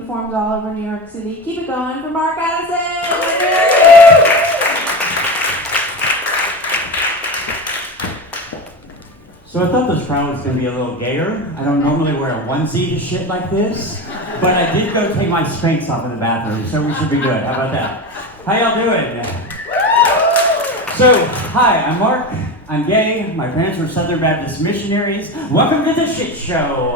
performs all over New York City. Keep it going for Mark Addison! So I thought this crowd was going to be a little gayer. I don't normally wear a onesie to shit like this, but I did go take my Spanx off in the bathroom, so we should be good. How about that? How y'all doing? So, hi, I'm Mark. I'm gay. My parents were Southern Baptist missionaries. Welcome to the shit show.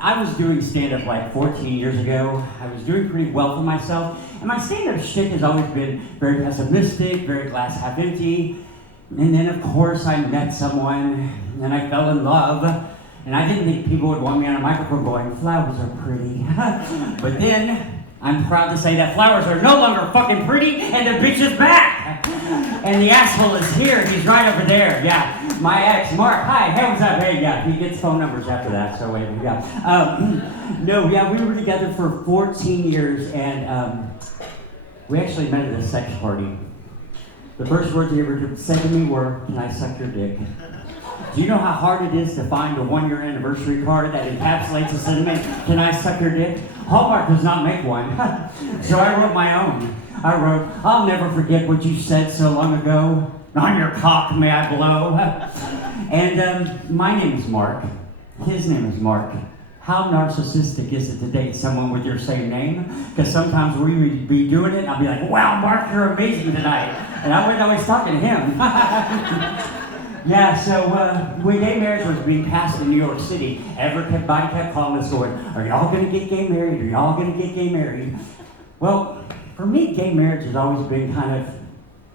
I was doing stand-up like 14 years ago. I was doing pretty well for myself, and my stand-up shtick has always been very pessimistic, very glass half empty. And then, of course, I met someone, and I fell in love, and I didn't think people would want me on a microphone going, flowers are pretty. But then, I'm proud to say that flowers are no longer fucking pretty, and the bitch is back! And the asshole is here, he's right over there, yeah. My ex, Mark, hi, hey, what's up? Hey, yeah, he gets phone numbers after that, so wait, yeah. We were together for 14 years, and we actually met at a sex party. The first words he ever said to me were, "Can I suck your dick?" Do you know how hard it is to find a 1-year anniversary card that encapsulates a sentiment, "Can I suck your dick?" Hallmark does not make one. So I wrote my own. I wrote, "I'll never forget what you said so long ago. On your cock may I blow." And my name is Mark. His name is Mark. How narcissistic is it to date someone with your same name? Because sometimes we would be doing it, and I'll be like, "Wow, Mark, you're amazing tonight." And I wasn't always talking to him. When gay marriage was being passed in New York City, everybody kept calling us going, "Are y'all gonna get gay married? Are y'all gonna get gay married?" Well, for me, gay marriage has always been kind of,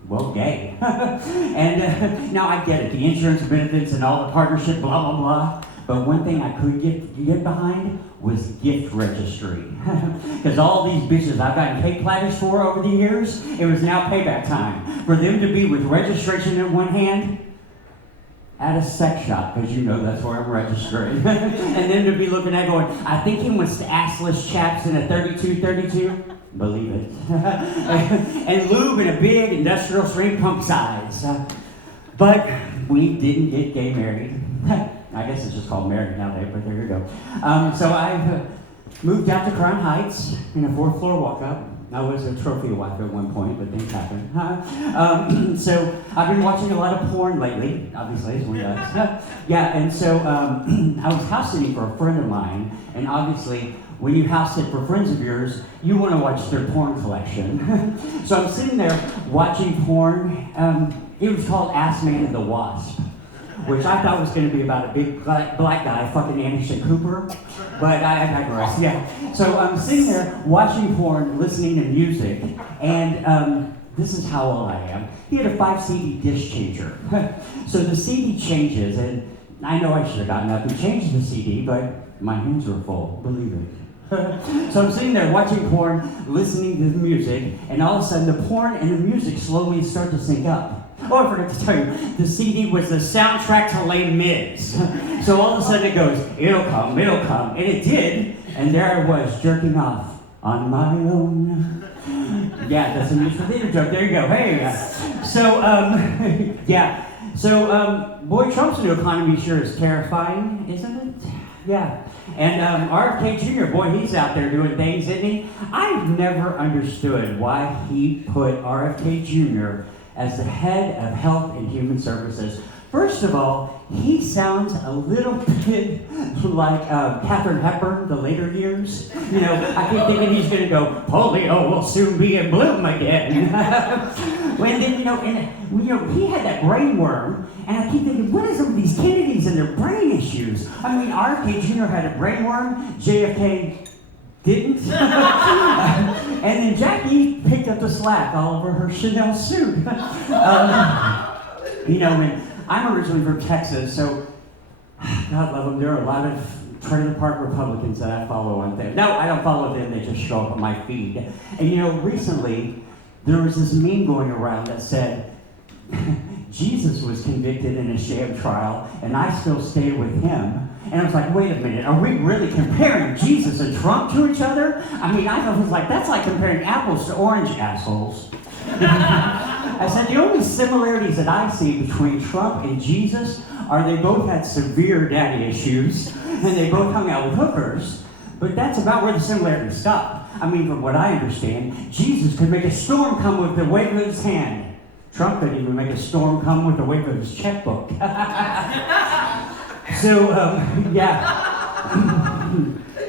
well, gay. And now I get it, the insurance benefits and all the partnership, blah, blah, blah. But one thing I could get behind was gift registry. Because all these bitches I've gotten cake platters for over the years, it was now payback time. For them to be with registration in one hand, at a sex shop, because you know that's where I'm registering. And then to be looking at going, "I think he wants the assless chaps in a 32. Believe it. And lube in a big industrial stream pump size. But we didn't get gay married. I guess it's just called married nowadays, but there you go. So I moved out to Crown Heights in a 4th floor walk-up. I was a trophy wife at one point, but things happen. So I've been watching a lot of porn lately, obviously, as one does. And so I was house sitting for a friend of mine, and obviously, when you house sit for friends of yours, you want to watch their porn collection. So I'm sitting there watching porn. It was called Ass Man and the Wasp, which I thought was going to be about a big black guy fucking Anderson Cooper, but I digress, yeah. So I'm sitting there watching porn, listening to music, and this is how old I am. He had a 5 CD disc changer. So the CD changes, and I know I should have gotten up and changed the CD, but my hands were full, believe it. So I'm sitting there watching porn, listening to the music, and all of a sudden the porn and the music slowly start to sync up. Oh, I forgot to tell you, the CD was the soundtrack to Les Mis. So all of a sudden it goes, it'll come, and it did, and there I was, jerking off on my own. Yeah, that's a musical theater joke, there you go, hey. So, boy, Trump's new economy sure is terrifying, isn't it? Yeah, and RFK Jr., boy, he's out there doing things, isn't he? I've never understood why he put RFK Jr. as the head of Health and Human Services. First of all, he sounds a little bit like Katharine Hepburn, the later years. You know, I keep thinking he's gonna go, polio will soon be in bloom again. When then, he had that brain worm, and I keep thinking, what is it with these Kennedys and their brain issues? I mean, RFK Jr. had a brain worm, JFK didn't. And then Jackie picked up the slack all over her Chanel suit. And I'm originally from Texas, so God love them, there are a lot of trailer park Republicans that I follow on there. No, I don't follow them, they just show up on my feed. And recently, there was this meme going around that said, Jesus was convicted in a sham trial, and I still stay with him. And I was like, wait a minute, are we really comparing Jesus and Trump to each other? I mean, I was like, that's like comparing apples to orange, assholes. I said, the only similarities that I see between Trump and Jesus are they both had severe daddy issues. and they both hung out with hookers, but that's about where the similarities stop. I mean, from what I understand, Jesus could make a storm come with the wave of his hand. Trump could even make a storm come with the wave of his checkbook. So,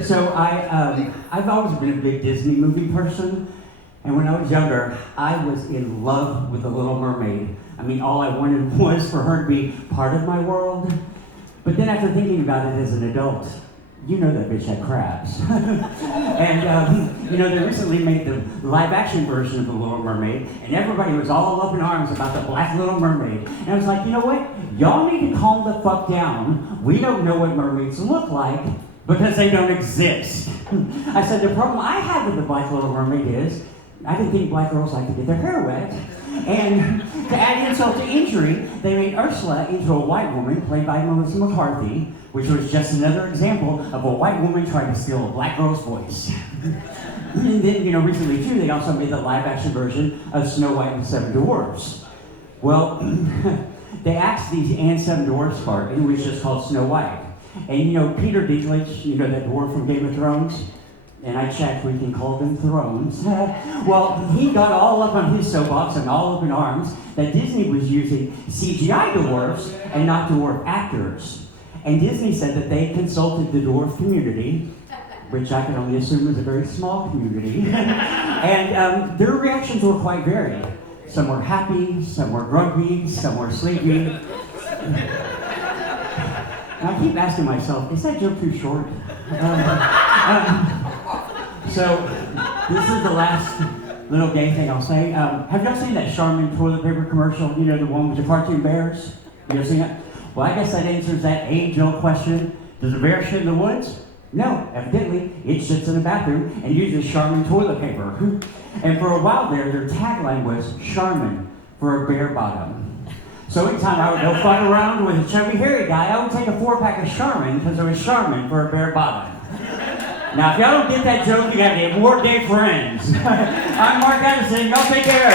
So I've always been a big Disney movie person, and when I was younger, I was in love with The Little Mermaid. I mean, all I wanted was for her to be part of my world. But then after thinking about it as an adult, you know that bitch had crabs. And, they recently made the live-action version of The Little Mermaid, and everybody was all up in arms about the Black Little Mermaid. And I was like, you know what? Y'all need to calm the fuck down. We don't know what mermaids look like, because they don't exist. I said, the problem I had with the Black Little Mermaid is, I didn't think black girls like to get their hair wet. And to add insult to injury, they made Ursula into a white woman, played by Melissa McCarthy, which was just another example of a white woman trying to steal a black girl's voice. And then, recently too, they also made the live-action version of Snow White and the Seven Dwarfs. Well, they axed the and Seven Dwarfs part, and it was just called Snow White. And Peter Dinklage, that dwarf from Game of Thrones, and I checked, we can call them thrones. Well, he got all up on his soapbox and all up in arms that Disney was using CGI dwarfs and not dwarf actors. And Disney said that they consulted the dwarf community, which I can only assume is a very small community, and their reactions were quite varied. Some were happy, some were grumpy, some were sleepy. And I keep asking myself, is that joke too short? So, this is the last little gay thing I'll say. Have y'all seen that Charmin toilet paper commercial? The one with the cartoon bears? You ever seen it? Well, I guess that answers that age-old question. Does a bear shit in the woods? No, evidently, it shits in the bathroom and uses Charmin toilet paper. And for a while there, their tagline was Charmin for a bare bottom. So anytime I would go fuck around with a chubby hairy guy, I would take a 4-pack of Charmin because it was Charmin for a bare bottom. Now, if y'all don't get that joke, you gotta get more gay friends. I'm Mark Addison. Y'all take care.